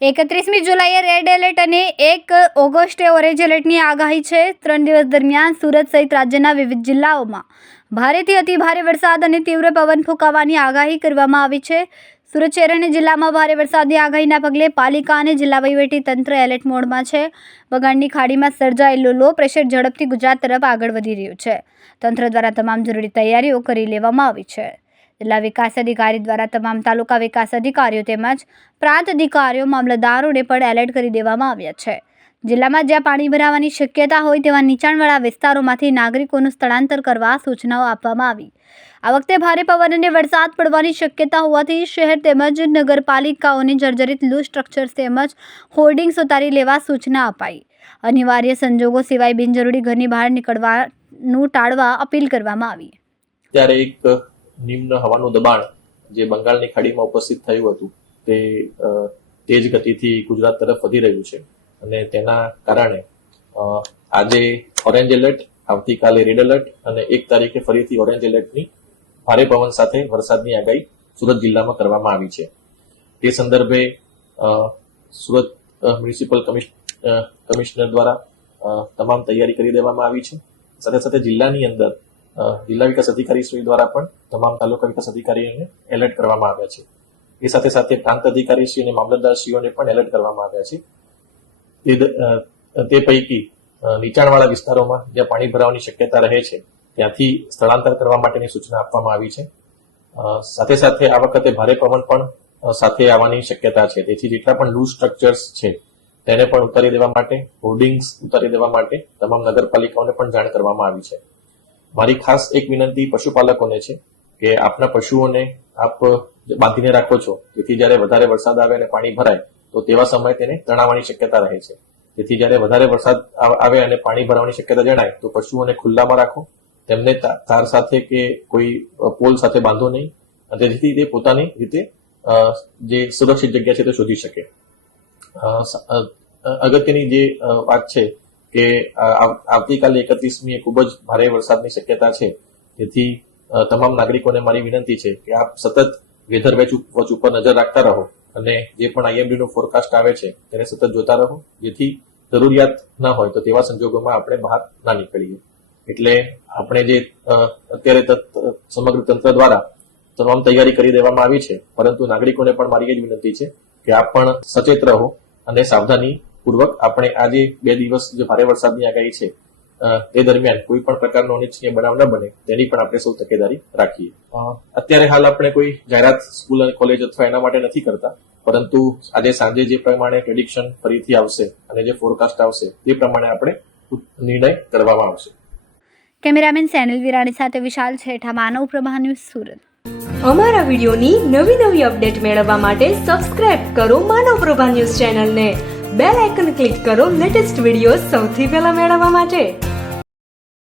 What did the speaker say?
એકત્રીસમી જુલાઈએ red alert અને 1 ઓગસ્ટે ઓરેન્જ એલર્ટની આગાહી છે। 3 દિવસ દરમિયાન સુરત સહિત રાજ્યના વિવિધ જિલ્લાઓમાં ભારેથી અતિભારે વરસાદ અને તીવ્ર પવન ફૂંકાવાની આગાહી કરવામાં આવી છે। સુરત શહેર અને જિલ્લામાં ભારે વરસાદની આગાહીના પગલે પાલિકા અને જિલ્લા વહીવટીતંત્ર એલર્ટ મોડમાં છે। બંગાળની ખાડીમાં સર્જાયેલું લો પ્રેશર ઝડપથી ગુજરાત તરફ આગળ વધી રહ્યું છે। તંત્ર દ્વારા તમામ જરૂરી તૈયારીઓ કરી લેવામાં આવી છે। જિલ્લા વિકાસ અધિકારી દ્વારા તમામ તાલુકા વિકાસ અધિકારીઓ તેમજ પ્રાંત અધિકારીઓ મામલતદારોને પણ એલર્ટ કરી દેવામાં આવ્યા છે। જિલ્લામાં જ્યાં પાણી ભરાવાની શક્યતા હોય તેવા નીચાણવાળા વિસ્તારોમાંથી નાગરિકોનું સ્થળાંતર કરવા સૂચનાઓ આપવામાં આવી। આ વખતે ભારે પવન અને વરસાદ પડવાની શક્યતા હોવાથી શહેર તેમજ નગરપાલિકાઓને જર્જરિત લો સ્ટ્રક્ચર્સ તેમજ હોર્ડિંગ્સ ઉતારી લેવા સૂચના અપાઈ। અનિવાર્ય સંજોગો સિવાય બિનજરૂરી ઘરની બહાર નીકળવાનું ટાળવા અપીલ કરવામાં આવી। ત્યારે એક નિમ્ન હવાનું દબાણ જે બંગાળની ખાડીમાં ઉપસ્થિત થયું હતું તે તેજ ગતિથી ગુજરાત તરફ વધી રહ્યું છે અને તેના કારણે આજે ઓરેન્જ એલર્ટ, આવતીકાલે રેડ એલર્ટ અને 1 તારીખે ફરીથી ઓરેન્જ એલર્ટની ભારે પવન સાથે વરસાદની આગાહી સુરત જિલ્લામાં કરવામાં આવી છે। તે સંદર્ભે સુરત મ્યુનિસિપલ કમિશનર દ્વારા તમામ તૈયારી કરી દેવામાં આવી છે। સાથે સાથે જિલ્લાની અંદર જિલ્લા વિકાસ અધિકારી દ્વારા પણ તમામ તાલુકા વિકાસ અધિકારીઓને એલર્ટ કરવામાં આવ્યા છે। એ સાથે સાથે પ્રાંત અધિકારી અને મામલતદારશ્રીઓને પણ એલર્ટ કરવામાં આવ્યા છે। તે પૈકી નીચાણવાળા વિસ્તારોમાં જ્યાં પાણી ભરાવાની શક્યતા રહે છે ત્યાંથી સ્થળાંતર કરવા માટેની સૂચના આપવામાં આવી છે। સાથે સાથે આ વખતે ભારે પવન પણ સાથે આવવાની શક્યતા છે, તેથી જેટલા પણ લૂઝ સ્ટ્રક્ચર્સ છે તેને પણ ઉતારી દેવા માટે, હોર્ડિંગ્સ ઉતારી દેવા માટે તમામ નગરપાલિકાઓને પણ જાણ કરવામાં આવી છે। મારી ખાસ એક વિનંતી પશુપાલકોને છે કે આપના પશુઓને આપ બાંધીને રાખો છો, તેથી જ્યારે વધારે વરસાદ આવે અને પાણી ભરાય તો તેવા સમયે તેને તણાવવાની શક્યતા રહે છે। તેથી જ્યારે વધારે વરસાદ આવે અને પાણી ભરાવાની શક્યતા જણાય તો પશુઓને ખુલ્લામાં રાખો, તેમને તાર સાથે કે કોઈ પોલ સાથે બાંધો નહીં, જેથી તે પોતાની રીતે જે સુરક્ષિત જગ્યા છે તે શોધી શકે। અગત્યની જે વાત છે કે આવતીકાલે 31મીએ ખૂબ જ ભારે વરસાદની શક્યતા છે, તેથી તમામ નાગરિકોને મારી વિનંતી છે કે આપ સતત વેધર વોચ ઉપર નજર રાખતા રહો અને જે પણ IMD નું ફોરકાસ્ટ આવે છે તેને સતત જોતા રહો, જેથી જરૂરિયાત ન હોય તો તેવા સંજોગોમાં આપણે બહાર ના નીકળીએ। એટલે આપણે જે અત્યારે સમગ્ર તંત્ર દ્વારા તમામ તૈયારી કરી દેવામાં આવી છે, પરંતુ નાગરિકોને પણ મારી એ જ વિનંતી છે કે આપ પણ સચેત રહો અને સાવધાની પૂર્વક આપણે આજે 2 દિવસ જે ભારે વરસાદની આગાહી છે તે દરમિયાન કોઈ પણ પ્રકારનો અનિચ્છનીય બનાવ ન બને તેની પણ આપણે સૌ તકેદારી રાખીએ। અત્યારે હાલ આપણે કોઈ જાહેરાત સ્કૂલ અને કોલેજ અથવા એના માટે નથી કરતા, પરંતુ આજે સાંજે જે પ્રમાણે પ્રેડિક્શન ફરીથી આવશે અને જે ફોરકાસ્ટ આવશે તે પ્રમાણે આપણે નિર્ણય કરવામાં આવશે। કેમેરામેન સેનલ વિરાણી સાથે વિશાલ છેઠા, માનવ પ્રભા ન્યૂઝ, સુરત। અમારા વિડીયોની નવી અપડેટ મેળવવા માટે સબસ્ક્રાઇબ કરો માનવ પ્રભા ન્યૂઝ ચેનલને, બેલ આઇકન ક્લિક કરો લેટેસ્ટ વિડીયો સૌથી પહેલા મેળવવા માટે।